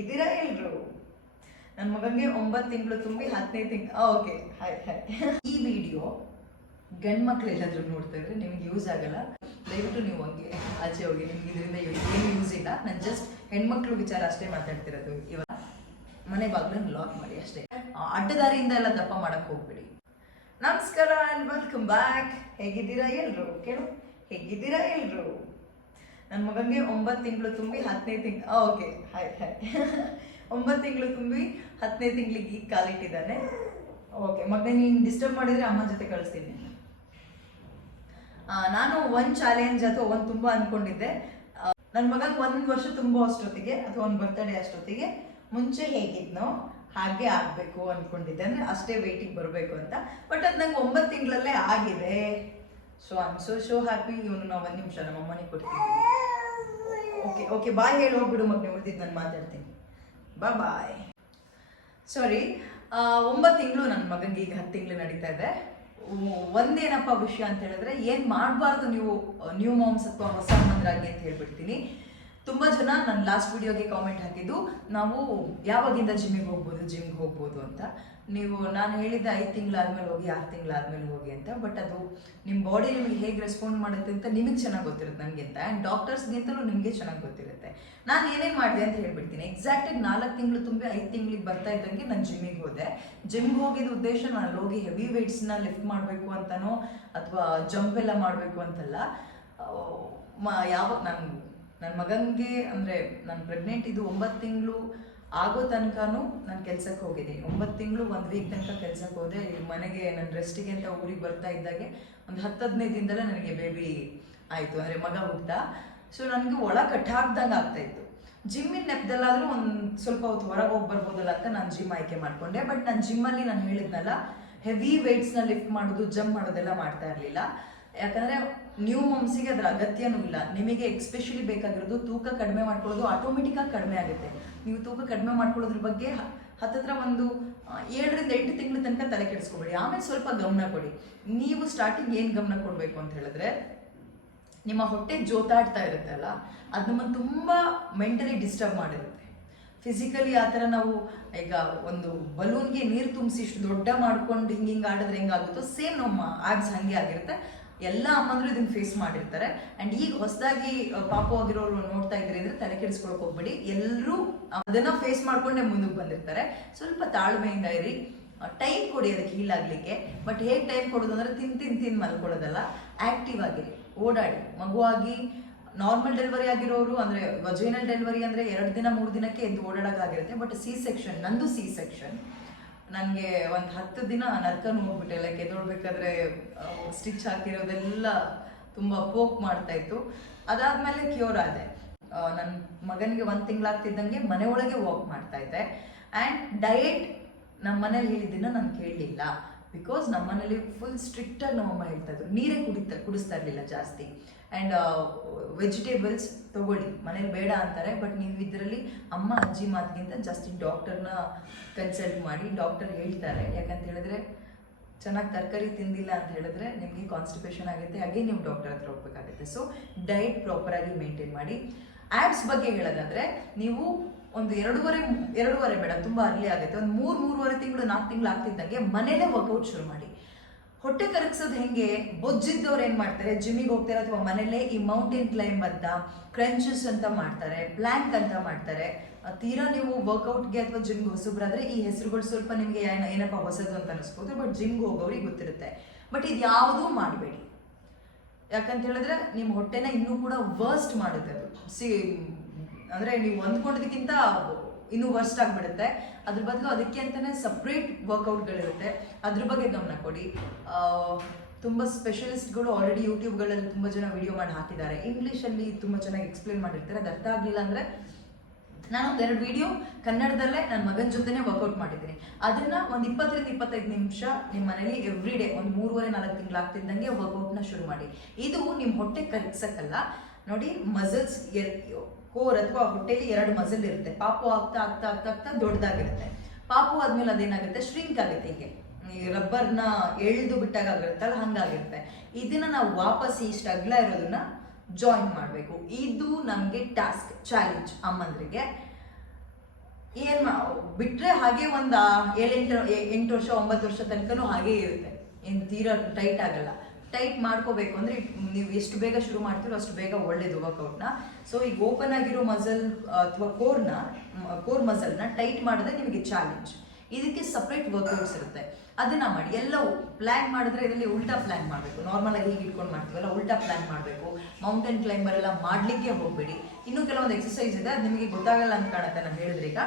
ಇದ್ದೀರಾ ಎಲ್ರು? ನನ್ನ ಮಗನಿಗೆ ಒಂಬತ್ತು ತಿಂಗಳು ತುಂಬಿ ಹತ್ತನೇ ತಿಂಗ್ ಓಕೆ, ಹಾಯ್ ಹಾಯ್. ಈ ವಿಡಿಯೋ ಗಂಡು ಮಕ್ಳು ಎಲ್ಲಾದ್ರೂ ನೋಡ್ತಾ ಇದ್ರೆ ನಿಮ್ಗೆ ಯೂಸ್ ಆಗಲ್ಲ. ದಯವಿಟ್ಟು ನೀವು ಹಂಗೆ ಆಚೆ ಹೋಗಿ, ನಿಮ್ಗೆ ಇದರಿಂದ ಏನು ಯೂಸ್ ಇಲ್ಲ. ನಾನು ಜಸ್ಟ್ ಹೆಣ್ಮಕ್ಳು ವಿಚಾರ ಅಷ್ಟೇ ಮಾತಾಡ್ತಿರೋದು. ಇವಾಗ ಮನೆ ಬಾಗ್ಲನ್ನ ಲಾಕ್ ಮಾಡಿ ಅಷ್ಟೇ. ಅಡ್ಡದಾರಿಯಿಂದ ಎಲ್ಲ ದಪ್ಪ ಮಾಡಕ್ ಹೋಗ್ಬೇಡಿ. ನಮಸ್ಕಾರ ಆ್ಯಂಡ್ ವೆಲ್ಕಮ್ ಬ್ಯಾಕ್ ಹೇಗಿದ್ದೀರಾ ಎಲ್ರು? ಕೇಳು. ಹೇಗಿದ್ದೀರಾ ಎಲ್ರು? ನನ್ನ ಮಗನಿಗೆ ಒಂಬತ್ತು ತಿಂಗಳು ತುಂಬಿ ಹತ್ತನೇ ತಿಂಗ್ ಓಕೆ ಹಾಯ್ ಹಾಯ್ ಒಂಬತ್ತು ತಿಂಗಳು ತುಂಬಿ ಹತ್ತನೇ ತಿಂಗಳಿಗೆ ಈಗ ಕಾಲಿಟ್ಟಿದ್ದಾನೆ ಓಕೆ ಮಗನೇ ನೀನು ಡಿಸ್ಟರ್ಬ್ ಮಾಡಿದರೆ ಅಮ್ಮ ಜೊತೆ ಕಳಿಸ್ತೀನಿ ನಾನು ಒಂದು ಚಾಲೆಂಜ್ ಅಥವಾ ಒಂದು ತುಂಬ ಅಂದ್ಕೊಂಡಿದ್ದೆ ನನ್ನ ಮಗನ ಒಂದು ವರ್ಷ ತುಂಬ ಅಷ್ಟೊತ್ತಿಗೆ ಅಥವಾ ಒಂದು ಬರ್ತಡೇ ಅಷ್ಟೊತ್ತಿಗೆ ಮುಂಚೆ ಹೇಗಿದ್ನೋ ಹಾಗೆ ಆಗಬೇಕು ಅಂದ್ಕೊಂಡಿದ್ದೆ ಅಂದರೆ ಅಷ್ಟೇ ವೆಯ್ಟಿಗೆ ಬರಬೇಕು ಅಂತ. ಬಟ್ ಅದು ನಂಗೆ ಒಂಬತ್ತು ತಿಂಗಳಲ್ಲೇ ಆಗಿದೆ. So I am so so happy ಇವನು ನಾವು ಒಂದು ನಿಮಿಷ ನಮ್ಮ ಅಮ್ಮನಿಗೆ ಕೊಡ್ತೀನಿ. ಓಕೆ ಓಕೆ ಬಾಯ್ ಹೇಳಿ, ಹೋಗ್ಬಿಡು ಮಗ್ನೆ ಉಳಿದಿದ್ದು ನಾನು ಮಾತಾಡ್ತೀನಿ. ಬಾ ಬಾಯ್ ಸಾರಿ ಒಂಬತ್ತು ತಿಂಗಳು ನನ್ನ ಮಗನಿಗೆ ಈಗ ಹತ್ತು ತಿಂಗಳು ನಡೀತಾ ಇದೆ. ಒಂದೇನಪ್ಪ ವಿಷಯ ಅಂತ ಹೇಳಿದ್ರೆ, ಏನು ಮಾಡಬಾರ್ದು ನೀವು ನ್ಯೂ ಮಾಮ್ಸ್ ಅಥವಾ ಹೊಸ ಮಂದ್ರಾಗಿ ಅಂತ ಹೇಳ್ಬಿಡ್ತೀನಿ. ತುಂಬ ಜನ ನನ್ನ ಲಾಸ್ಟ್ ವಿಡಿಯೋಗೆ ಕಾಮೆಂಟ್ ಹಾಕಿದ್ದು, ನಾವು ಯಾವಾಗಿಂದ ಜಿಮ್ಮಿಗೆ ಹೋಗ್ಬೋದು ಜಿಮ್ಗೆ ಹೋಗ್ಬೋದು ಅಂತ. ನೀವು, ನಾನು ಹೇಳಿದ್ದೆ ಐದು ತಿಂಗಳಾದ್ಮೇಲೆ ಹೋಗಿ, ಆರು ತಿಂಗಳಾದ್ಮೇಲೆ ಹೋಗಿ ಅಂತ ಬಟ್ ಅದು ನಿಮ್ಮ ಬಾಡಿ ನಿಮಗೆ ಹೇಗೆ ರೆಸ್ಪಾಂಡ್ ಮಾಡುತ್ತೆ ಅಂತ ನಿಮಗೆ ಚೆನ್ನಾಗಿ ಗೊತ್ತಿರುತ್ತೆ ನನಗಿಂತ ಆ್ಯಂಡ್ ಡಾಕ್ಟರ್ಸ್ಗಿಂತಲೂ ನಿಮಗೆ ಚೆನ್ನಾಗಿ ಗೊತ್ತಿರುತ್ತೆ. ನಾನು ಏನೇನು ಮಾಡಿದೆ ಅಂತ ಹೇಳ್ಬಿಡ್ತೀನಿ. ಎಕ್ಸಾಕ್ಟಾಗಿ ನಾಲ್ಕು ತಿಂಗಳು ತುಂಬಿ ಐದು ತಿಂಗಳಿಗೆ ಬರ್ತಾ ಇದ್ದಂಗೆ ನಾನು ಜಿಮ್ಮಿಗೆ ಹೋದೆ. ಜಿಮ್ಗೆ ಹೋಗಿದ್ದ ಉದ್ದೇಶ ನಾನು ಹೋಗಿ ಹೆವಿ ವೆಯ್ಟ್ಸ್ನ ಲಿಫ್ಟ್ ಮಾಡಬೇಕು ಅಂತನೋ, ಅಥವಾ ಜಂಪ್ ಎಲ್ಲ ಮಾಡಬೇಕು ಅಂತಲ್ಲ ಯಾವಾಗ ನಾನು ನನ್ನ ಮಗನಿಗೆ ಅಂದರೆ ನಾನು ಪ್ರೆಗ್ನೆಂಟ್ ಇದು ಒಂಬತ್ತು ತಿಂಗಳು ಆಗೋ ತನಕನೂ ನಾನು ಕೆಲಸಕ್ಕೆ ಹೋಗಿದ್ದೀನಿ. ಒಂಬತ್ತು ತಿಂಗಳು ಒಂದು ವೀಕ್ ತನಕ ಕೆಲಸಕ್ಕೆ ಹೋದೆ. ಮನೆಗೆ ನನ್ನ ರೆಸ್ಟಿಗೆ ಅಂತ ಊರಿಗೆ ಬರ್ತಾ ಇದ್ದಾಗೆ ಒಂದು ಹತ್ತು ಹದಿನೈದು ದಿನದಲ್ಲೇ ನನಗೆ ಬೇಬಿ ಆಯಿತು. ಅಂದರೆ ಮಗ ಹುಟ್ಟ ಸೊ ನನಗೆ ಒಳ ಕಟ್ಟಾಗ್ದಂಗೆ ಆಗ್ತಾ ಇತ್ತು. ಜಿಮ್ಮಿನ ನೆಪದಲ್ಲಾದರೂ ಒಂದು ಸ್ವಲ್ಪ ಹೊತ್ತು ಹೊರಗೆ ಹೋಗಿ ಬರ್ಬೋದಲ್ಲ ಅಂತ ನಾನು ಜಿಮ್ ಆಯ್ಕೆ ಮಾಡಿಕೊಂಡೆ. ಬಟ್ ನಾನು ಜಿಮ್ಮಲ್ಲಿ ನಾನು ಹೇಳಿದ್ನಲ್ಲ ಹೆವಿ ವೆಯ್ಟ್ಸ್ನ ಲಿಫ್ಟ್ ಮಾಡೋದು ಜಂಪ್ ಮಾಡೋದೆಲ್ಲ ಮಾಡ್ತಾ ಇರಲಿಲ್ಲ. ಯಾಕಂದರೆ ನ್ಯೂ ಮಮ್ಸಿಗೆ ಅದರ ಅಗತ್ಯನೂ ಇಲ್ಲ. ನಿಮಗೆ ಎಕ್ಸ್ಪೆಷಲಿ ಬೇಕಾಗಿರೋದು ತೂಕ ಕಡಿಮೆ ಮಾಡ್ಕೊಳ್ಳೋದು ಆಟೋಮೆಟಿಕ್ಕಾಗಿ ಕಡಿಮೆ ಆಗುತ್ತೆ. ನೀವು ತೂಕ ಕಡಿಮೆ ಮಾಡ್ಕೊಳ್ಳೋದ್ರ ಬಗ್ಗೆ ಹತ್ತತ್ರ ಒಂದು ಏಳರಿಂದ ಎಂಟು ತಿಂಗಳ ತನಕ ತಲೆ ಕೆಡಿಸ್ಕೊಬೇಡಿ. ಆಮೇಲೆ ಸ್ವಲ್ಪ ಗಮನ ಕೊಡಿ. ನೀವು ಸ್ಟಾರ್ಟಿಂಗ್ ಏನು ಗಮನ ಕೊಡಬೇಕು ಅಂತ ಹೇಳಿದ್ರೆ, ನಿಮ್ಮ ಹೊಟ್ಟೆ ಜೋತಾಡ್ತಾ ಇರುತ್ತೆ ಅಲ್ಲ? ಅದು ನಮ್ಮನ್ನು ತುಂಬ ಮೆಂಟಲಿ ಡಿಸ್ಟರ್ಬ್ ಮಾಡಿರುತ್ತೆ. ಫಿಸಿಕಲಿ ಆ ಥರ ನಾವು ಈಗ ಒಂದು ಬಲೂನ್ಗೆ ನೀರು ತುಂಬಿಸಿ ಇಷ್ಟು ದೊಡ್ಡ ಮಾಡ್ಕೊಂಡು ಹಿಂಗೆ ಹಿಂಗೆ ಆಡಿದ್ರೆ ಹೆಂಗಾಗುತ್ತೋ ಸೇಮ್ ನಮ್ಮ ಆಬ್ಸ್ ಹಾಗೆ ಆಗಿರುತ್ತೆ. ಎಲ್ಲ ಅಮ್ಮಂದ್ರು ಇದನ್ನ ಫೇಸ್ ಮಾಡಿರ್ತಾರೆ. ಅಂಡ್ ಈಗ ಹೊಸದಾಗಿ ಪಾಪು ಆಗಿರೋರು ನೋಡ್ತಾ ಇದ್ರಿ ಅಂದ್ರೆ ತಲೆ ಕೆಡಿಸ್ಕೊಳಕ್ ಹೋಗ್ಬೇಡಿ. ಎಲ್ಲರೂ ಅದನ್ನ ಫೇಸ್ ಮಾಡ್ಕೊಂಡೇ ಮುಂದಕ್ಕೆ ಬಂದಿರ್ತಾರೆ. ಸ್ವಲ್ಪ ತಾಳ್ಮೆಯಿಂದ ಇರಿ. ಟೈಮ್ ಕೊಡಿ ಅದಕ್ಕೆ ಹೀಲ್ ಆಗ್ಲಿಕ್ಕೆ ಬಟ್ ಹೇಗೆ ಟೈಮ್ ಕೊಡೋದು ಅಂದ್ರೆ ತಿನ್ ತಿನ್ ತಿನ್ ಮಲ್ಕೊಳ್ಳೋದಲ್ಲ. ಆಕ್ಟಿವ್ ಆಗಿರಿ ಓಡಾಡಿ. ಮಗುವಾಗಿ ನಾರ್ಮಲ್ ಡೆಲಿವರಿ ಆಗಿರೋರು ಅಂದ್ರೆ ವಜೈನಲ್ ಡೆಲಿವರಿ ಅಂದ್ರೆ ಎರಡು ದಿನ, ಮೂರು ದಿನಕ್ಕೆ ಎದ್ದು ಓಡಾಡಕ್ಕಾಗಿರುತ್ತೆ. ಬಟ್ ಸಿ ಸೆಕ್ಷನ್ ನಂದು ಸಿ ಸೆಕ್ಷನ್ ನನಗೆ ಒಂದು ಹತ್ತು ದಿನ ನರ್ಕನ್ ಹೋಗ್ಬಿಟ್ಟೆ. ಲೈಕ್ ಎದ್ದೊಳ್ಬೇಕಾದ್ರೆ ಸ್ಟಿಚ್ ಹಾಕಿರೋದೆಲ್ಲ ತುಂಬ ಪೋಕ್ ಮಾಡ್ತಾ ಇತ್ತು. ಅದಾದ್ಮೇಲೆ ಕ್ಯೂರ್ ಆದೆ. ನನ್ನ ಮಗನಿಗೆ ಒಂದು ತಿಂಗಳಾಗ್ತಿದ್ದಂಗೆ ಮನೆ ಒಳಗೆ ವಾಕ್ ಮಾಡ್ತಾ ಇದ್ದೆ. ಆ್ಯಂಡ್ ಡಯೆಟ್ ನಮ್ಮ ಮನೇಲಿ ಹೇಳಿದ್ದನ್ನು ನಾನು ಕೇಳಲಿಲ್ಲ. ಬಿಕಾಸ್ ನಮ್ಮನೇಲಿ ಫುಲ್ ಸ್ಟ್ರಿಕ್ಟಾಗಿ ನಮ್ಮಮ್ಮ ಹೇಳ್ತಾ ಇದ್ರು. ನೀರೇ ಕುಡಿತಾ, ಕುಡಿಸ್ತಾ ಇರಲಿಲ್ಲ ಜಾಸ್ತಿ. ಆ್ಯಂಡ್ ವೆಜಿಟೇಬಲ್ಸ್ ತಗೊಳ್ಳಿ. ಮನೇಲಿ ಬೇಡ ಅಂತಾರೆ ಬಟ್ ನೀವು ಇದರಲ್ಲಿ ಅಮ್ಮ, ಅಜ್ಜಿ ಮಾತಿಗಿಂತ ಜಾಸ್ತಿ ಡಾಕ್ಟರ್ನ ಕನ್ಸಲ್ಟ್ ಮಾಡಿ ಡಾಕ್ಟರ್ ಹೇಳ್ತಾರೆ. ಯಾಕಂತ ಹೇಳಿದ್ರೆ, ಚೆನ್ನಾಗಿ ತರಕಾರಿ ತಿಂದಿಲ್ಲ ಅಂತ ಹೇಳಿದ್ರೆ ನಿಮಗೆ ಕಾನ್ಸ್ಟಿಪೇಷನ್ ಆಗುತ್ತೆ. ಹಾಗೆ ನೀವು ಡಾಕ್ಟರ್ ಹತ್ರ ಹೋಗ್ಬೇಕಾಗುತ್ತೆ. ಸೊ ಡಯಟ್ ಪ್ರಾಪರಾಗಿ ಮೇಂಟೈನ್ ಮಾಡಿ. ಆ್ಯಪ್ಸ್ ಬಗ್ಗೆ ಹೇಳೋದಾದರೆ, ನೀವು ಒಂದು ಎರಡೂವರೆ ಎರಡೂವರೆ ಬೇಡ, ತುಂಬ ಅರ್ಲಿ ಆಗುತ್ತೆ. ಒಂದು ಮೂರು, ಮೂರುವರೆ ತಿಂಗಳು, ನಾಲ್ಕು ತಿಂಗಳು ಆಗ್ತಿದ್ದಂಗೆ ಮನೇಲೇ ವರ್ಕೌಟ್ ಶುರು ಮಾಡಿ. ಹೊಟ್ಟೆ ಕರಗಿಸೋದು ಹೆಂಗೆ? ಬೊಜ್ಜಿದ್ದವ್ರು ಏನು ಮಾಡ್ತಾರೆ? ಜಿಮ್ಮಿಗೆ ಹೋಗ್ತಾರೆ ಅಥವಾ ಮನೇಲೇ ಈ ಮೌಂಟೇನ್ ಕ್ಲೈಂಬ್ ಅಂತ ಕ್ರಂಚಸ್ ಅಂತ ಮಾಡ್ತಾರೆ ಪ್ಲ್ಯಾಂಕ್ ಅಂತ ಮಾಡ್ತಾರೆ. ತೀರಾ ನೀವು ವರ್ಕೌಟ್ಗೆ ಅಥವಾ ಜಿಮ್ಗೆ ಹೊಸಬ್ರಾದ್ರೆ ಈ ಹೆಸರುಗಳು ಸ್ವಲ್ಪ ನಿಮಗೆ ಏನೋ, ಏನಪ್ಪ ಹೊಸದು ಅಂತ ಅನಿಸ್ಬೋದು ಬಟ್ ಜಿಮ್ಗೆ ಹೋಗೋರಿಗೆ ಗೊತ್ತಿರುತ್ತೆ. ಬಟ್ ಇದು ಯಾವುದೂ ಮಾಡಬೇಡಿ. ಯಾಕಂತ ಹೇಳಿದ್ರೆ ನಿಮ್ಮ ಹೊಟ್ಟೆನ ಇನ್ನೂ ಕೂಡ ವರ್ಸ್ಟ್ ಮಾಡುತ್ತೆ ಅದು. ಸಿ ಅಂದರೆ ನೀವು ಹೊಂದ್ಕೊಂಡಿದ್ದಕ್ಕಿಂತ ಇನ್ನೂ ವರ್ಸ್ಟ್ ಆಗಿಬಿಡುತ್ತೆ. ಅದ್ರ ಬದಲು ಅದಕ್ಕೆ ಅಂತಲೇ ಸಪ್ರೇಟ್ ವರ್ಕೌಟ್ಗಳಿರುತ್ತೆ ಅದ್ರ ಬಗ್ಗೆ ಗಮನ ಕೊಡಿ. ತುಂಬ ಸ್ಪೆಷಲಿಸ್ಟ್ಗಳು ಆಲ್ರೆಡಿ ಯೂಟ್ಯೂಬ್ಗಳಲ್ಲಿ ತುಂಬ ಜನ ವಿಡಿಯೋ ಮಾಡಿ ಹಾಕಿದ್ದಾರೆ. ಇಂಗ್ಲೀಷಲ್ಲಿ ತುಂಬ ಚೆನ್ನಾಗಿ ಎಕ್ಸ್ಪ್ಲೇನ್ ಮಾಡಿರ್ತಾರೆ. ಅದು ಅರ್ಥ ಆಗಲಿಲ್ಲ ಅಂದರೆ ನಾನು ಒಂದೆರಡು ವಿಡಿಯೋ ಕನ್ನಡದಲ್ಲೇ ನನ್ನ ಮಗನ ಜೊತೆನೇ ವರ್ಕೌಟ್ ಮಾಡಿದ್ದೀನಿ. ಅದನ್ನ ಒಂದು ಇಪ್ಪತ್ತರಿಂದ ಇಪ್ಪತ್ತೈದು ನಿಮಿಷ ನಿಮ್ಮ ಮನೇಲಿ ಎವ್ರಿ ಡೇ ಒಂದು ಮೂರುವರೆ, ನಾಲ್ಕು ತಿಂಗಳಾಗ್ತಿದ್ದಂಗೆ ವರ್ಕೌಟ್ನ ಶುರು ಮಾಡಿ. ಇದು ನಿಮ್ಮ ಹೊಟ್ಟೆ ಕರಗಿಸಕ್ಕಲ್ಲ. ನೋಡಿ ಮಸಲ್ಸ್ ಕೋರ್ ಅಥವಾ ಹೊಟ್ಟೆಲಿ ಎರಡು ಮಸಲ್ ಇರುತ್ತೆ. ಪಾಪು ಆಗ್ತಾ ಆಗ್ತಾ ಆಗ್ತಾ ಆಗ್ತಾ ದೊಡ್ಡದಾಗಿರುತ್ತೆ. ಪಾಪು ಆದ್ಮೇಲೆ ಅದೇನಾಗುತ್ತೆ? ಶ್ರಿಂಕ್ ಆಗುತ್ತೆ ಹೀಗೆ. ಈ ರಬ್ಬರ್ನ ಎಳ್ದು ಬಿಟ್ಟಾಗ ಆಗಿರುತ್ತಲ್ಲ ಹಂಗಾಗಿರುತ್ತೆ. ಇದನ್ನ ನಾವು ವಾಪಸ್ ಈ ಅಗ್ಲ ಇರೋದನ್ನ ಜಾಯಿನ್ ಮಾಡಬೇಕು. ಇದು ನಮಗೆ ಟಾಸ್ಕ್ ಚಾಲೆಂಜ್ ಅಮ್ಮಂದ್ರಿಗೆ. ಬಿಟ್ರೆ ಹಾಗೆ ಒಂದು ಏಳೆಂಟು, ಎಂಟು ವರ್ಷ, ಒಂಬತ್ತು ವರ್ಷ ತನಕನೂ ಹಾಗೆ ಇರುತ್ತೆ. ಏನು ತೀರಾ ಟೈಟ್ ಆಗಲ್ಲ. ಟೈಟ್ ಮಾಡ್ಕೋಬೇಕು. ಅಂದ್ರೆ ನೀವು ಎಷ್ಟು ಬೇಗ ಶುರು ಮಾಡ್ತೀರೋ ಅಷ್ಟು ಬೇಗ ಒಳ್ಳೇದು ವರ್ಕೌಟ್ನ ಸೊ ಈಗ ಓಪನ್ ಆಗಿರೋ ಮಸಲ್ ಅಥವಾ ಕೋರ್ನ ಕೋರ್ ಮಸಲ್ನ ಟೈಟ್ ಮಾಡಿದ್ರೆ ನಿಮಗೆ ಚಾಲೆಂಜ್ ಇದಕ್ಕೆ ಸಪ್ರೇಟ್ ವರ್ಕೌಟ್ಸ್ ಇರುತ್ತೆ. ಅದನ್ನ ಮಾಡಿ ಎಲ್ಲವೂ ಪ್ಲಾನ್ ಮಾಡಿದ್ರೆ ಇದರಲ್ಲಿ ಉಲ್ಟಾ ಪ್ಲಾನ್ ಮಾಡಬೇಕು. ನಾರ್ಮಲ್ ಆಗಿ ಹೀಗೆ ಇಟ್ಕೊಂಡು ಮಾಡ್ತೀವಲ್ಲ, ಉಲ್ಟಾ ಪ್ಲಾನ್ ಮಾಡಬೇಕು. ಮೌಂಟೇನ್ ಕ್ಲೈಂಬರ್ ಎಲ್ಲ ಮಾಡಲಿಕ್ಕೆ ಹೋಗಬೇಡಿ. ಇನ್ನೂ ಕೆಲವೊಂದು ಎಕ್ಸಸೈಸ್ ಇದೆ, ಅದು ನಿಮಗೆ ಗೊತ್ತಾಗಲ್ಲ ಅಂತ ಕಾಣುತ್ತೆ, ನಾನು ಹೇಳಿದ್ರೆ ಈಗ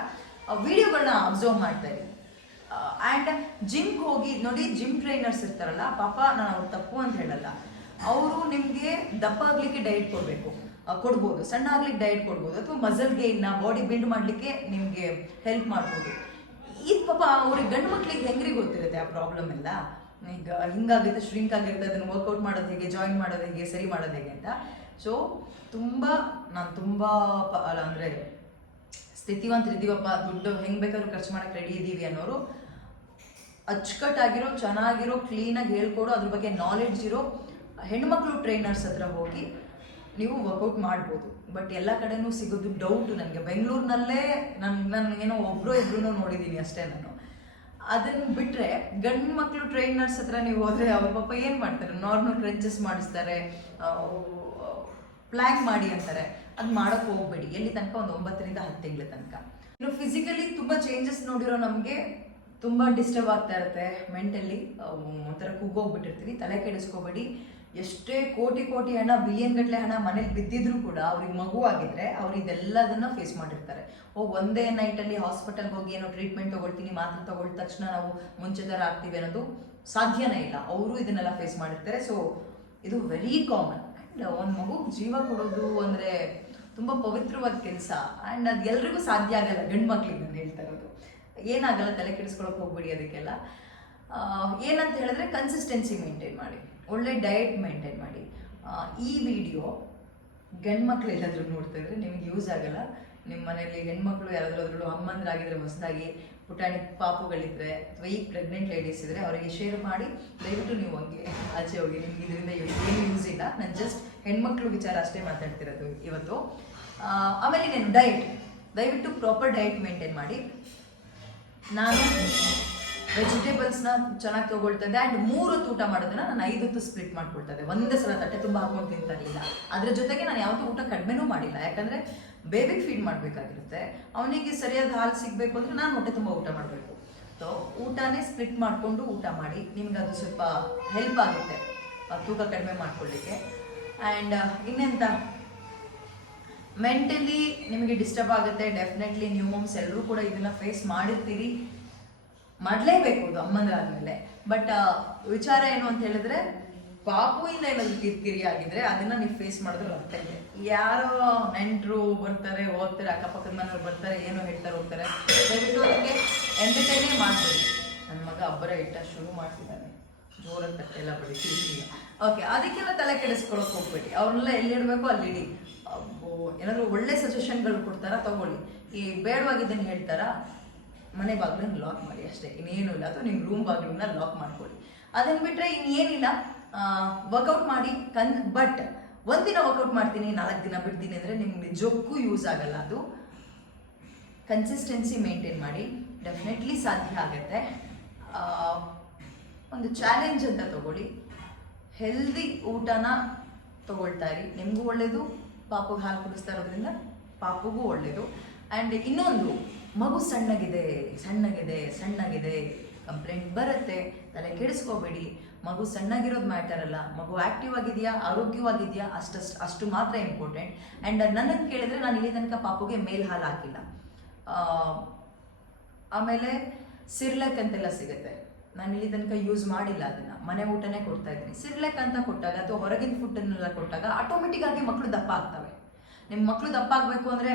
ವಿಡಿಯೋಗಳನ್ನ ಅಬ್ಸರ್ವ್ ಮಾಡ್ತಾ ಇರಿ. ಆ್ಯಂಡ್ ಜಿಮ್ಗೆ ಹೋಗಿ, ನೋಡಿ ಜಿಮ್ ಟ್ರೈನರ್ಸ್ ಇರ್ತಾರಲ್ಲ, ಪಾಪ ನಾನು ಅವ್ರು ತಪ್ಪು ಅಂತ ಹೇಳಲ್ಲ. ಅವರು ನಿಮಗೆ ದಪ್ಪ ಆಗ್ಲಿಕ್ಕೆ ಡಯಟ್ ಕೊಡಬೇಕು. ಕೊಡ್ಬೋದು. ಸಣ್ಣ ಆಗ್ಲಿಕ್ಕೆ ಡಯಟ್ ಕೊಡ್ಬೋದು. ಅಥವಾ ಮಸಲ್ ಗೇನ್ನ ಬಾಡಿ ಬಿಲ್ಡ್ ಮಾಡಲಿಕ್ಕೆ ನಿಮಗೆ ಹೆಲ್ಪ್ ಮಾಡ್ಬೋದು. ಇದು ಪಾಪ ಅವ್ರಿಗೆ ಗಂಡು ಮಕ್ಳಿಗೆ ಹೆಂಗ್ರಿ ಗೊತ್ತಿರುತ್ತೆ ಆ ಪ್ರಾಬ್ಲಮ್ ಎಲ್ಲ? ಈಗ ಹಿಂಗಾಗುತ್ತೆ ಶ್ರಿಂಕ್ ಆಗಿರುತ್ತೆ, ಅದನ್ನು ವರ್ಕೌಟ್ ಮಾಡೋದು ಹೇಗೆ ಜಾಯಿನ್ ಮಾಡೋದು ಹೇಗೆ, ಸರಿ ಮಾಡೋದು ಹೇಗೆ ಅಂತ. ಸೊ ತುಂಬ, ನಾನು ತುಂಬ ಅಂದರೆ ಸ್ಥಿತಿವಂತರಿದ್ದೀವಪ್ಪ ದುಡ್ಡು ಹೆಂಗೆ ಬೇಕಾದ್ರೂ ಖರ್ಚು ಮಾಡಕ್ಕೆ ರೆಡಿ ಇದ್ದೀವಿ ಅನ್ನೋರು ಅಚ್ಚುಕಟ್ಟಾಗಿರೋ, ಚೆನ್ನಾಗಿರೋ ಕ್ಲೀನಾಗಿ ಹೇಳ್ಕೊಡೋ, ಅದ್ರ ಬಗ್ಗೆ ನಾಲೆಡ್ಜ್ ಇರೋ ಹೆಣ್ಮಕ್ಳು ಟ್ರೈನರ್ಸ್ ಹತ್ರ ಹೋಗಿ ನೀವು ವರ್ಕೌಟ್ ಮಾಡ್ಬೋದು. ಬಟ್ ಎಲ್ಲ ಕಡೆನೂ ಸಿಗೋದು ಡೌಟ್ ನನಗೆ. ಬೆಂಗಳೂರಿನಲ್ಲೇ ನನ್ನ ನನಗೇನೋ ಒಬ್ರು ಇಬ್ರು ನೋಡಿದ್ದೀನಿ ಅಷ್ಟೇ ನಾನು. ಅದನ್ನು ಬಿಟ್ಟರೆ ಗಂಡು ಮಕ್ಕಳು ಟ್ರೈನರ್ಸ್ ಹತ್ರ ನೀವು ಹೋದರೆ ಅವ್ರ ಪಾಪ ಏನು ಮಾಡ್ತಾರೆ? ನಾರ್ಮಲ್ ಕ್ರಂಚಸ್ ಮಾಡಿಸ್ತಾರೆ ಪ್ಲ್ಯಾನ್ ಮಾಡಿ ಅಂತಾರೆ. ಅದು ಮಾಡೋಕ್ಕೆ ಹೋಗ್ಬೇಡಿ. ಎಲ್ಲಿ ತನಕ? ಒಂದು ಒಂಬತ್ತರಿಂದ ಹತ್ತು ತಿಂಗಳ ತನಕ. ಇನ್ನು ಫಿಸಿಕಲಿ ತುಂಬ ಚೇಂಜಸ್ ನೋಡಿರೋ ನಮಗೆ ತುಂಬಾ ಡಿಸ್ಟರ್ಬ್ ಆಗ್ತಾ ಇರುತ್ತೆ ಮೆಂಟಲಿ ಒಂಥರ ಕುಗ್ಗೋಗ್ಬಿಟ್ಟಿರ್ತೀವಿ, ತಲೆ ಕೆಡಿಸ್ಕೋಬೇಡಿ. ಎಷ್ಟೇ ಕೋಟಿ ಕೋಟಿ ಹಣ ಬಿಲಿಯನ್ ಗಟ್ಟಲೆ ಹಣ ಮನೇಲಿ ಬಿದ್ದಿದ್ರು ಕೂಡ ಅವ್ರಿಗೆ ಮಗು ಆಗಿದ್ರೆ ಅವ್ರು ಇದೆಲ್ಲದನ್ನ ಫೇಸ್ ಮಾಡಿರ್ತಾರೆ. ಓ, ಒಂದೇ ನೈಟಲ್ಲಿ ಹಾಸ್ಪಿಟಲ್ಗೆ ಹೋಗಿ ಏನೋ ಟ್ರೀಟ್ಮೆಂಟ್ ತಗೊಳ್ತೀನಿ, ಮಾತ್ರ ತಗೊಳ್ದ ತಕ್ಷಣ ನಾವು ಮುಂಚೆ ಥರ ಆಗ್ತೀವಿ ಅನ್ನೋದು ಸಾಧ್ಯನೇ ಇಲ್ಲ. ಅವರು ಇದನ್ನೆಲ್ಲ ಫೇಸ್ ಮಾಡಿರ್ತಾರೆ. ಸೊ ಇದು ವೆರಿ ಕಾಮನ್ ಆ್ಯಂಡ್ ಒಂದು ಮಗು ಜೀವ ಕೊಡೋದು ಅಂದರೆ ತುಂಬ ಪವಿತ್ರವಾದ ಕೆಲಸ. ಆ್ಯಂಡ್ ಅದು ಎಲ್ರಿಗೂ ಸಾಧ್ಯ ಆಗಲ್ಲ ಗಂಡು ಮಕ್ಳಿಗೆ ನಾನು ಹೇಳ್ತಾ ಇರೋದು. ಏನಾಗಲ್ಲ ತಲೆ ಕೆಡಿಸ್ಕೊಳಕ್ಕೆ ಹೋಗ್ಬಿಡಿ ಅದಕ್ಕೆಲ್ಲ. ಏನಂತ ಹೇಳಿದ್ರೆ ಕನ್ಸಿಸ್ಟೆನ್ಸಿ ಮೇಂಟೈನ್ ಮಾಡಿ. ಒಳ್ಳೆ ಡಯಟ್ ಮೇಂಟೈನ್ ಮಾಡಿ. ಈ ವಿಡಿಯೋ ಗಂಡು ಮಕ್ಳು ಎಲ್ಲಾದ್ರೂ ನೋಡ್ತಾ ಇದ್ರೆ ನಿಮಗೆ ಯೂಸ್ ಆಗಲ್ಲ. ನಿಮ್ಮ ಮನೆಯಲ್ಲಿ ಹೆಣ್ಮಕ್ಳು ಯಾರಾದ್ರೂ ಅಮ್ಮಂದ್ರಾಗಿದ್ರೆ ಹೊಸದಾಗಿ ಪುಟಾಣಿ ಪಾಪುಗಳಿದ್ರೆ ಅಥವಾ ಈಗ ಪ್ರೆಗ್ನೆಂಟ್ ಲೇಡೀಸ್ ಇದ್ರೆ ಅವರಿಗೆ ಶೇರ್ ಮಾಡಿ. ದಯವಿಟ್ಟು ನೀವು ಹಂಗೆ ಆಚೆ ಹೋಗಿ, ನಿಮ್ಗೆ ಇದರಿಂದ ಏನು ಯೂಸ್ ಇಲ್ಲ. ನಾನು ಜಸ್ಟ್ ಹೆಣ್ಮಕ್ಳು ವಿಚಾರ ಅಷ್ಟೇ ಮಾತಾಡ್ತಿರೋದು ಇವತ್ತು. ಆಮೇಲೆ ಇನ್ನೇನು ಡಯಟ್ ದಯವಿಟ್ಟು ಪ್ರಾಪರ್ ಡಯಟ್ ಮೇಂಟೈನ್ ಮಾಡಿ. ನಾನು ವೆಜಿಟೇಬಲ್ಸ್ನ ಚೆನ್ನಾಗಿ ತೊಗೊಳ್ತಾ ಇದ್ದೆ ಆ್ಯಂಡ್ ಮೂರು ಹೊತ್ತು ಊಟ ಮಾಡೋದನ್ನ ನಾನು ಐದು ಹೊತ್ತು ಸ್ಪ್ಲಿಟ್ ಮಾಡ್ಕೊಳ್ತಾ ಇದ್ದೆ ಒಂದೇ ಸಲ ತಟ್ಟೆ ತುಂಬ ಹಾಕೊಂಡು ತಿಂತಾ ಇರಲಿಲ್ಲ. ಅದ್ರ ಜೊತೆಗೆ ನಾನು ಯಾವತ್ತೂ ಊಟ ಕಡಿಮೆನೂ ಮಾಡಿಲ್ಲ. ಯಾಕಂದರೆ ಬೇಬಿಗೆ ಫೀಡ್ ಮಾಡಬೇಕಾಗಿರುತ್ತೆ. ಅವನಿಗೆ ಸರಿಯಾದ ಹಾಲು ಸಿಗಬೇಕು ಅಂದರೆ ನಾನು ಹೊಟ್ಟೆ ತುಂಬ ಊಟ ಮಾಡಬೇಕು. ಸೊ ಊಟನೇ ಸ್ಪ್ಲಿಟ್ ಮಾಡಿಕೊಂಡು ಊಟ ಮಾಡಿ ನಿಮ್ಗೆ ಅದು ಸ್ವಲ್ಪ ಹೆಲ್ಪ್ ಆಗುತ್ತೆ. ತೂಕ ಕಡಿಮೆ ಮಾಡ್ಕೊಳ್ಳಿಕ್ಕೆ ಆ್ಯಂಡ್ ಇನ್ನೆಂತ? ಮೆಂಟಲಿ ನಿಮಗೆ ಡಿಸ್ಟರ್ಬ್ ಆಗುತ್ತೆ ಡೆಫಿನೆಟ್ಲಿ ನ್ಯೂ ಮಮ್ಸ್ ಎಲ್ಲರೂ ಕೂಡ ಇದನ್ನ ಫೇಸ್ ಮಾಡಿರ್ತೀರಿ. ಮಾಡಲೇಬೇಕು ಅದು ಅಮ್ಮಂದ್ರಾದ್ಮೇಲೆ ಬಟ್ ವಿಚಾರ ಏನು ಅಂತ ಹೇಳಿದ್ರೆ ಪಾಪುವಿಂದ ಏನಾದ್ರು ಕಿರಿಕಿರಿ ಆಗಿದ್ರೆ ಅದನ್ನ ನೀವು ಫೇಸ್ ಮಾಡಿದ್ರೆ ಅರ್ಥ ಇದೆ. ಯಾರೋ ನೆಂಟರು ಬರ್ತಾರೆ, ಓದ್ತಾರೆ, ಅಕ್ಕಪಕ್ಕದ ಮನೆಯವ್ರು ಬರ್ತಾರೆ, ಏನೋ ಹೇಳ್ತಾರೆ, ಹೋಗ್ತಾರೆ. ದಯವಿಟ್ಟು ಅದಕ್ಕೆ ಎಂಟರ್ಟೈನೇ ಮಾಡ್ಬೋದು ನನ್ನ ಮಗ ಅಬ್ಬರ ಇಟ್ಟ ಶುರು ಮಾಡ್ತಿದ್ದಾನೆ. ಜೋರಾಗಿ ತಟ್ಟೆಲ್ಲ ಬಡಿತೀವಿ ಓಕೆ ಅದಕ್ಕೆಲ್ಲ ತಲೆ ಕೆಡಿಸ್ಕೊಳಕ್ ಹೋಗ್ಬೇಡಿ. ಅವ್ರನ್ನೆಲ್ಲ ಎಲ್ಲಿ ಅಲ್ಲಿಡಿ ಅಲ್ಲಿ ಅಬ್ಬೋ, ಏನಾದ್ರು ಒಳ್ಳೆ ಸಜೆಷನ್ಗಳು ಕೊಡ್ತಾರಾ ತಗೊಳ್ಳಿ. ಈ ಬೇಡವಾಗಿದ್ದನ್ನು ಹೇಳ್ತಾರಾ ಮನೆ ಬಾಗಿಲನ್ನ ಲಾಕ್ ಮಾಡಿ ಅಷ್ಟೇ. ಇನ್ನೇನು ಇಲ್ಲ. ಅಥವಾ ನಿಮ್ಮ ರೂಮ್ ಬಾಗಿಲನ್ನ ಲಾಕ್ ಮಾಡ್ಕೊಳ್ಳಿ. ಅದನ್ನು ಬಿಟ್ರೆ ಇನ್ನೇನಿಲ್ಲ. ವರ್ಕೌಟ್ ಮಾಡಿ ಕನ್ ಬಟ್ ಒಂದಿನ ವರ್ಕೌಟ್ ಮಾಡ್ತೀನಿ ನಾಲ್ಕು ದಿನ ಬಿಡ್ತೀನಿ ಅಂದರೆ ನಿಮ್ಗೆ ನಿಜಕ್ಕೂ ಯೂಸ್ ಆಗಲ್ಲ ಅದು. ಕನ್ಸಿಸ್ಟೆನ್ಸಿ ಮೇಂಟೈನ್ ಮಾಡಿ. ಡೆಫಿನೆಟ್ಲಿ ಸಾಧ್ಯ ಆಗುತ್ತೆ. ಒಂದು ಚಾಲೆಂಜ್ ಅಂತ ತಗೊಳ್ಳಿ. ಹೆಲ್ದಿ ಊಟನ ತಗೊಳ್ತಾ ಇರಿ. ನಿಮಗೂ ಒಳ್ಳೆಯದು ಪಾಪುಗೆ ಹಾಲು ಕುಡಿಸ್ತಾ ಇರೋದ್ರಿಂದ ಪಾಪುಗೂ ಒಳ್ಳೆಯದು ಆ್ಯಂಡ್ ಇನ್ನೊಂದು, ಮಗು ಸಣ್ಣಗಿದೆ ಸಣ್ಣಗಿದೆ ಸಣ್ಣಗಿದೆ. ಕಂಪ್ಲೇಂಟ್ ಬರುತ್ತೆ. ತಲೆ ಕೆಡಿಸ್ಕೋಬೇಡಿ. ಮಗು ಸಣ್ಣಗಿರೋದು ಮ್ಯಾಟರ್ ಅಲ್ಲ. ಮಗು ಆಕ್ಟಿವ್ ಆಗಿದೆಯಾ, ಆರೋಗ್ಯವಾಗಿದೆಯಾ ಅಷ್ಟಷ್ಟು ಅಷ್ಟು ಮಾತ್ರ ಇಂಪಾರ್ಟೆಂಟ್ ಆ್ಯಂಡ್ ನನಗೆ ಕೇಳಿದರೆ ನಾನು ಇಲ್ಲಿ ತನಕ ಪಾಪುಗೆ ಮೇಲ್ ಹಾಲು ಹಾಕಿಲ್ಲ. ಆಮೇಲೆ ಸಿರ್ಲಕ್ ಅಂತೆಲ್ಲ ಸಿಗುತ್ತೆ. ನಾನು ಇಲ್ಲಿ ತನಕ ಯೂಸ್ ಮಾಡಿಲ್ಲ ಅದನ್ನ. ಮನೆ ಊಟನೇ ಕೊಡ್ತಾ ಇದ್ದೀನಿ. ಸಿರ್ಲೆಕ್ ಅಂತ ಕೊಟ್ಟಾಗ ಅಥವಾ ಹೊರಗಿನ ಫುಡ್ಡನ್ನೆಲ್ಲ ಕೊಟ್ಟಾಗ ಆಟೋಮೆಟಿಕ್ ಆಗಿ ಮಕ್ಕಳು ದಪ್ಪ ಆಗ್ತವೆ. ನಿಮ್ಮ ಮಕ್ಕಳು ದಪ್ಪ ಆಗಬೇಕು ಅಂದರೆ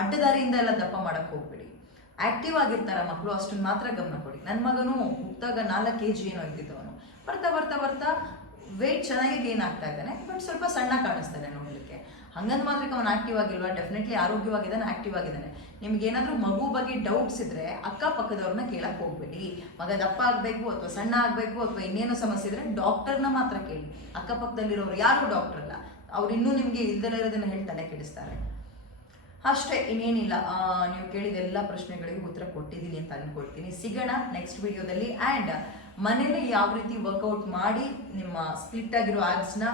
ಅಡ್ಡದಾರಿಯಿಂದ ಎಲ್ಲ ದಪ್ಪ ಮಾಡಕ್ಕೆ ಹೋಗ್ಬೇಡಿ. ಆಕ್ಟಿವ್ ಆಗಿರ್ತಾರ ಮಕ್ಕಳು ಅಷ್ಟನ್ನು ಮಾತ್ರ ಗಮನ ಕೊಡಿ. ನನ್ನ ಮಗನು ಹುಟ್ಟಾಗ ನಾಲ್ಕು ಕೆ ಜಿ ಏನೋ ಇದ್ದಿದ್ದವನು ಬರ್ತಾ ಬರ್ತಾ ಬರ್ತಾ ವೆಯ್ಟ್ ಚೆನ್ನಾಗಿ ಗೇನ್ ಆಗ್ತಾ ಇದ್ದಾನೆ ಬಟ್ ಸ್ವಲ್ಪ ಸಣ್ಣ ಕಾಣಿಸ್ತಾನೆ ನೋಡಲಿಕ್ಕೆ. ಹಂಗಂದ್ ಮಾತ್ರ ಅವನು ಆಕ್ಟಿವ್ ಆಗಿಲ್ವಾ? ಡೆಫಿನೆಟ್ಲಿ ಆರೋಗ್ಯವಾಗಿದ್ದಾನೆ ಆಕ್ಟಿವ್ ಆಗಿದ್ದಾನೆ ನಿಮ್ಗೆ ಏನಾದರೂ ಮಗು ಬಗ್ಗೆ ಡೌಟ್ಸ್ ಇದ್ರೆ ಅಕ್ಕಪಕ್ಕದವ್ರನ್ನ ಕೇಳಕ್ ಹೋಗ್ಬೇಡಿ. ಮಗ ದಪ್ಪ ಆಗಬೇಕು ಅಥವಾ ಸಣ್ಣ ಆಗಬೇಕು ಅಥವಾ ಇನ್ನೇನೋ ಸಮಸ್ಯೆ ಇದ್ರೆ ಡಾಕ್ಟರ್ನ ಮಾತ್ರ ಕೇಳಿ. ಅಕ್ಕಪಕ್ಕದಲ್ಲಿರೋರು ಯಾರು ಡಾಕ್ಟರ್ ಅಲ್ಲ. ಅವ್ರು ಇನ್ನೂ ನಿಮಗೆ ಇಲ್ದಲೇ ಇರೋದನ್ನ ಹೇಳಿ ತಲೆ ಕೆಡಿಸ್ತಾರೆ. ಅಷ್ಟೇ, ಇನ್ನೇನಿಲ್ಲ. ನೀವು ಕೇಳಿದ ಎಲ್ಲ ಪ್ರಶ್ನೆಗಳಿಗೆ ಉತ್ತರ ಕೊಟ್ಟಿದ್ದೀನಿ ಅಂತ ಅಂದ್ಕೊಳ್ತೀನಿ ಸಿಗೋಣ ನೆಕ್ಸ್ಟ್ ವಿಡಿಯೋದಲ್ಲಿ ಆ್ಯಂಡ್ ಮನೇಲಿ ಯಾವ ರೀತಿ ವರ್ಕೌಟ್ ಮಾಡಿ ನಿಮ್ಮ ಸ್ಪ್ಲಿಟ್ ಆಗಿರೋ ಆ್ಯಬ್ಸ್ನ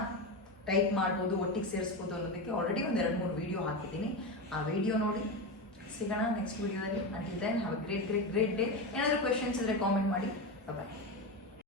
ಟೈಪ್ ಮಾಡ್ಬೋದು, ಒಟ್ಟಿಗೆ ಸೇರಿಸ್ಬೋದು ಅನ್ನೋದಕ್ಕೆ ಆಲ್ರೆಡಿ ಒಂದು ಎರಡು, ಮೂರು ವಿಡಿಯೋ ಹಾಕಿದ್ದೀನಿ. ಆ ವಿಡಿಯೋ ನೋಡಿ, ಸಿಗೋಣ ನೆಕ್ಸ್ಟ್ ವಿಡಿಯೋದಲ್ಲಿ until then have great great great day ಏನಾದರೂ ಕ್ವೆಶನ್ಸ್ ಇದ್ರೆ ಕಾಮೆಂಟ್ ಮಾಡಿ. ಬಾಯ್